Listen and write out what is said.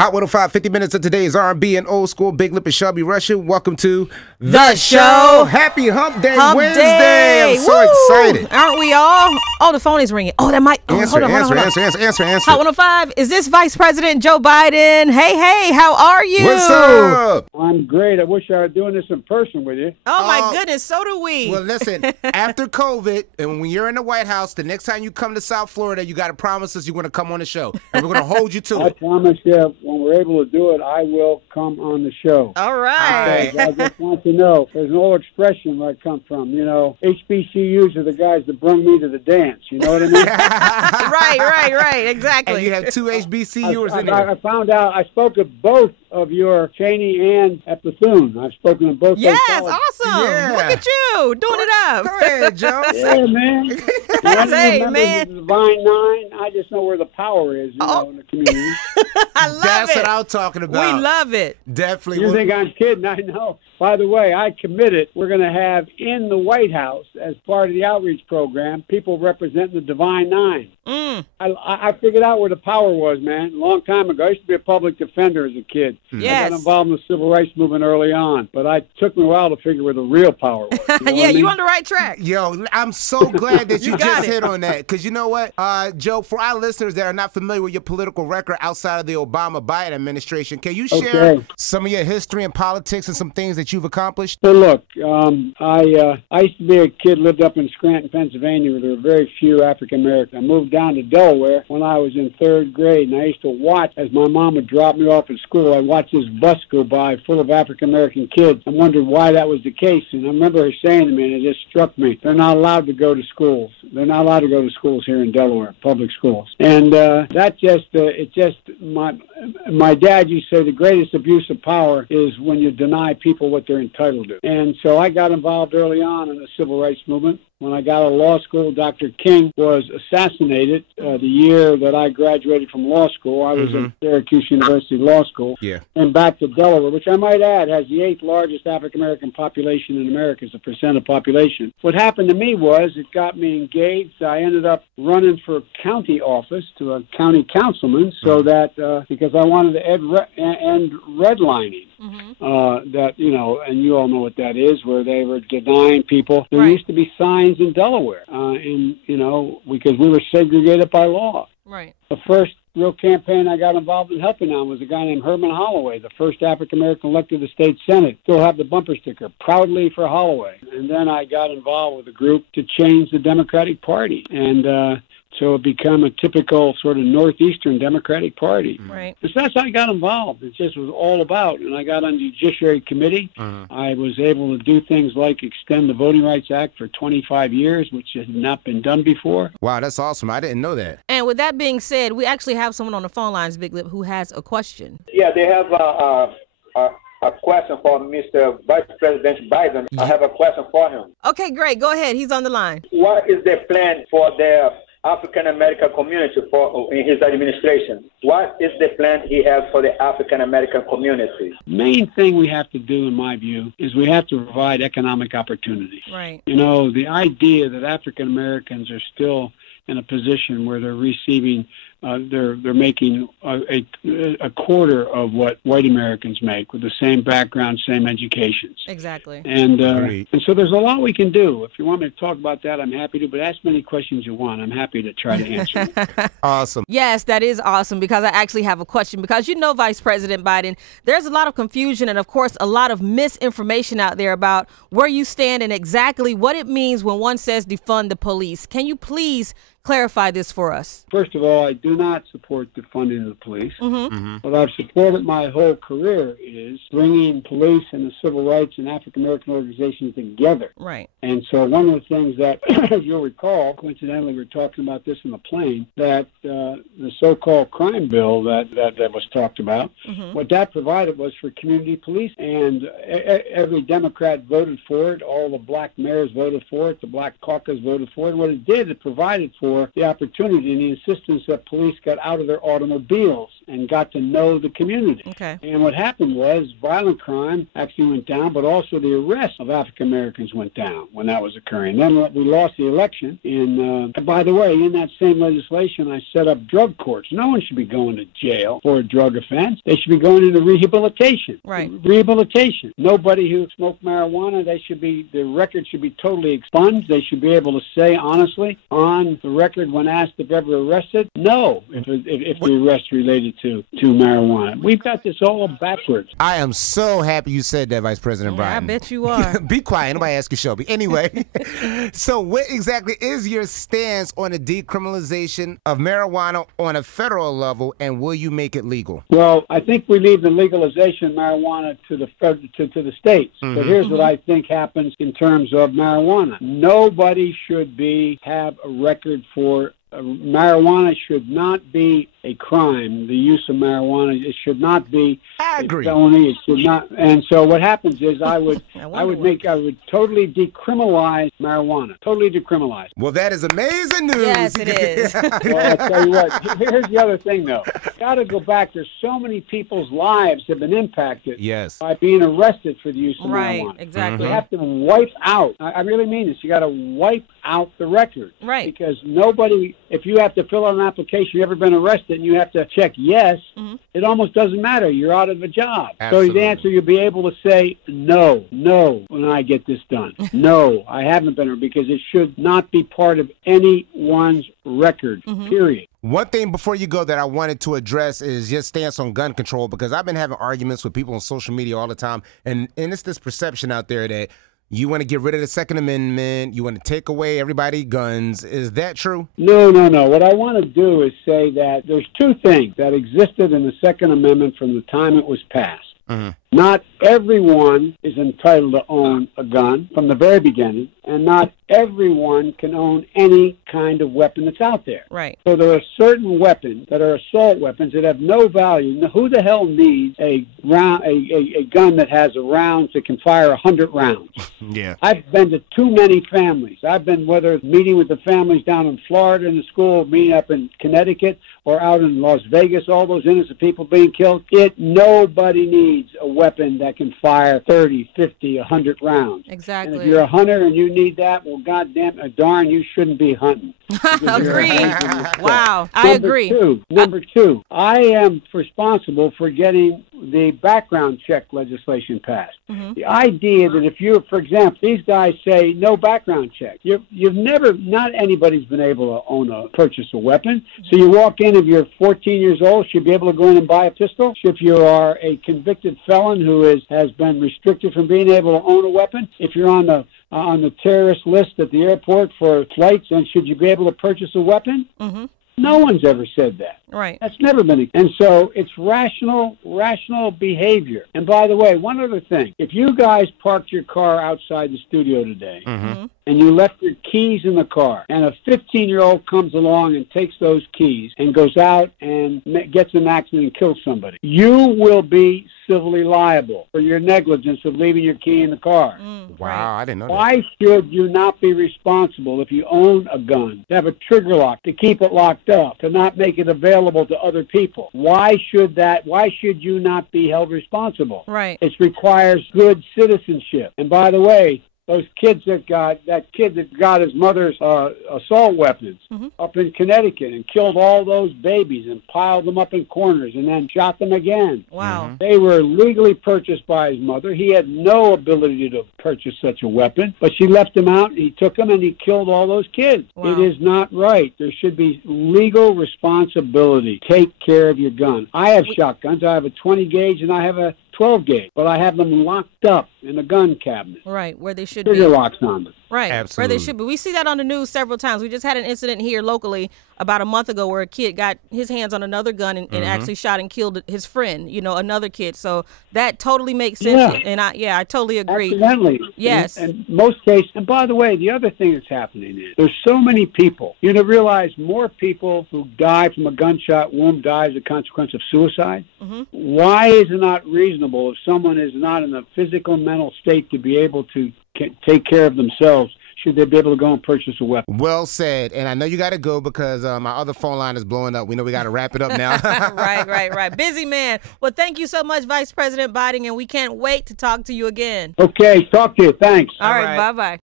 Hot 105, 50 minutes of today's R&B and old school. Big Lip and Shelby, Rushin. Welcome to the show. Happy Hump Day Wednesday. I'm so excited. Aren't we all? Oh, the phone is ringing. Oh, that might. Oh, Answer. Hot 105. Is this Vice President Joe Biden? Hey, how are you? What's up? I'm great. I wish I were doing this in person with you. Oh, my goodness. So do we. Well, listen, after COVID, and when you're in the White House, the next time you come to South Florida, you got to promise us you're going to come on the show. And we're going to hold you to it. I promise you, when we're able to do it, I will come on the show. All right. I just want to know, there's an old expression where I come from, you know, HBCUs are the guys that bring me to the dance. You know what I mean? Right. Exactly. And you have two HBCUs in there. I found out, I spoke at both of your Cheney and at Bethune. I've spoken to both. Yes, awesome. Yeah. Look at you, doing it up. Go ahead, Joe. Yeah, man. Hey, man. The Divine Nine, I just know where the power is, you know, in the community. I love That's it. what I'm talking about. We love it. Definitely. You think I'm kidding? I know. By the way, I committed we're going to have in the White House, as part of the outreach program, people representing the Divine Nine. I figured out where the power was, man, a long time ago. I used to be a public defender as a kid. Yes. I got involved in the civil rights movement early on, but it took me a while to figure where the real power was. You know yeah, I mean? you on the right track. Yo, I'm so glad that you just it. hit on that. Because you know what, Joe, for our listeners that are not familiar with your political record outside of the Obama-Biden administration, can you share some of your history and politics and some things that you've accomplished? So look, I used to be a kid, lived up in Scranton, Pennsylvania, where there were very few African Americans. I moved down to Delaware when I was in third grade, and I used to watch, as my mom would drop me off at school, I'd watch this bus go by full of African American kids. I wondered why that was the case, and I remember her saying to me, and it just struck me, they're not allowed to go to schools. They're not allowed to go to schools here in Delaware, public schools. And my dad used to say the greatest abuse of power is when you deny people what they're entitled to. And so I got involved early on in the civil rights movement. When I got out of law school, Dr. King was assassinated the year that I graduated from law school. I was at Syracuse University Law School. Yeah. And back to Delaware, which I might add has the 8th largest African-American population in America as a percent of population. What happened to me was it got me engaged. I ended up running for county office to a county councilman so that because I wanted to end redlining. That, you know, and you all know what that is, where they were denying people. There used to be signs in Delaware, you know, because we were segregated by law. Right. The first real campaign I got involved in helping on was a guy named Herman Holloway, the first African-American elected to the state Senate. Still have the bumper sticker, proudly for Holloway. And then I got involved with a group to change the Democratic Party. And, so it became a typical sort of Northeastern Democratic Party. Right. So that's how I got involved. It just was all about. And I got on the Judiciary Committee. I was able to do things like extend the Voting Rights Act for 25 years, which had not been done before. Wow, that's awesome. I didn't know that. And with that being said, we actually have someone on the phone lines, Big Lip, who has a question. Yeah, they have a question for Mr. Vice President Biden. I have a question for him. Okay, great. Go ahead. He's on the line. What is the plan for the African-American community in his administration? What is the plan he has for the African-American community? Main thing we have to do, in my view, is we have to provide economic opportunity. Right. You know, the idea that African-Americans are still in a position where they're receiving they're making a quarter of what white Americans make with the same background, same educations. Exactly. And so there's a lot we can do. If you want me to talk about that, I'm happy to. But ask many questions you want. I'm happy to try to answer them. Awesome. Yes, that is awesome, because I actually have a question. Because you know, Vice President Biden, there's a lot of confusion and, of course, a lot of misinformation out there about where you stand and exactly what it means when one says defund the police. Can you please clarify this for us? First of all, I do not support defunding the police. What I've supported my whole career is bringing police and the civil rights and African-American organizations together. Right. And so one of the things that, as you'll recall, coincidentally, we were talking about this in the plane, that the so-called crime bill that was talked about, what that provided was for community police. And every Democrat voted for it. All the black mayors voted for it. The black caucus voted for it. And what it did, it provided for the opportunity and the insistence that police got out of their automobiles and got to know the community. Okay. And what happened was violent crime actually went down, but also the arrest of African Americans went down when that was occurring. Then we lost the election. And by the way, in that same legislation, I set up drug courts. No one should be going to jail for a drug offense. They should be going into rehabilitation. Right. Rehabilitation. Nobody who smoked marijuana, the record should be totally expunged. They should be able to say honestly on the record when asked if ever arrested, no, if the arrest related to marijuana. We've got this all backwards. I am so happy you said that, Vice President Biden. I bet you are. Be quiet. Nobody ask you, Shelby. Anyway, so what exactly is your stance on the decriminalization of marijuana on a federal level, and will you make it legal? Well, I think we leave the legalization of marijuana to the states. But here's what I think happens in terms of marijuana. Nobody should have a record for marijuana should not be a crime. The use of marijuana, it should not be a felony. It should not. And so what happens is I would totally decriminalize marijuana. Totally decriminalize. Well, that is amazing news. Yes, it is. Well, I tell you what. Here's the other thing, though. Got to go back. There's so many people's lives have been impacted. Yes. By being arrested for the use of right, marijuana. Exactly. You have to wipe out. I really mean this. You got to wipe out the record. Right. Because nobody. If you have to fill out an application, you've ever been arrested, and you have to check yes, it almost doesn't matter. You're out of a job. Absolutely. So the answer, you'll be able to say no when I get this done. No, I haven't been, because it should not be part of anyone's record, period. One thing before you go that I wanted to address is your stance on gun control, because I've been having arguments with people on social media all the time, and it's this perception out there that you want to get rid of the Second Amendment, you want to take away everybody's guns. Is that true? No. What I want to do is say that there's two things that existed in the Second Amendment from the time it was passed. Not everyone is entitled to own a gun from the very beginning, and not everyone can own any kind of weapon that's out there. Right. So there are certain weapons that are assault weapons that have no value. Now, who the hell needs a gun that has a rounds that can fire 100 rounds? Yeah. I've been to too many families. I've been, whether it's meeting with the families down in Florida in the school, meeting up in Connecticut, or out in Las Vegas, all those innocent people being killed. Nobody needs a weapon that can fire 30, 50, 100 rounds. Exactly. And if you're a hunter and you need that, well, darn, you shouldn't be hunting. Agreed. Wow. I agree. Number two, I am responsible for getting the background check legislation passed. The idea that if you, for example, these guys say no background check. Not anybody's been able to purchase a weapon. So you walk in, if you're 14 years old, should be able to go in and buy a pistol. If you are a convicted felon who has been restricted from being able to own a weapon, if you're on the terrorist list at the airport for flights, then should you be able to purchase a weapon? No one's ever said that. Right. That's never been. And so it's rational behavior. And by the way, one other thing. If you guys parked your car outside the studio today and you left your keys in the car, and a 15-year-old comes along and takes those keys and goes out and gets in an accident and kills somebody, you will be civilly liable for your negligence of leaving your key in the car. Wow, I didn't know that. Why should you not be responsible if you own a gun, to have a trigger lock, to keep it locked up, to not make it available to other people? Why should you not be held responsible? Right. It requires good citizenship. And by the way, those kids that got his mother's assault weapons up in Connecticut and killed all those babies and piled them up in corners and then shot them again. Wow. They were legally purchased by his mother. He had no ability to purchase such a weapon, but she left him out, and he took them and he killed all those kids. Wow. It is not right. There should be legal responsibility. Take care of your gun. I have shotguns. I have a 20 gauge and I have a 12 gauge, but I have them locked up in a gun cabinet. Right, where they should Trigger be. locks on them. Right, absolutely. where they should be. We see that on the news several times. We just had an incident here locally about a month ago where a kid got his hands on another gun and actually shot and killed his friend, another kid. So that totally makes sense. Yeah. And I totally agree. Accidentally. Yes. And most cases, and by the way, the other thing that's happening is there's so many people. You realize more people who die from a gunshot wound die as a consequence of suicide. Why is it not reasonable if someone is not in a physical and mental state to be able to take care of themselves? should they be able to go and purchase a weapon. Well said. And I know you got to go because my other phone line is blowing up. We know we got to wrap it up now. Right. Busy man. Well, thank you so much, Vice President Biden, and we can't wait to talk to you again. Okay, talk to you. Thanks. All right. Bye-bye.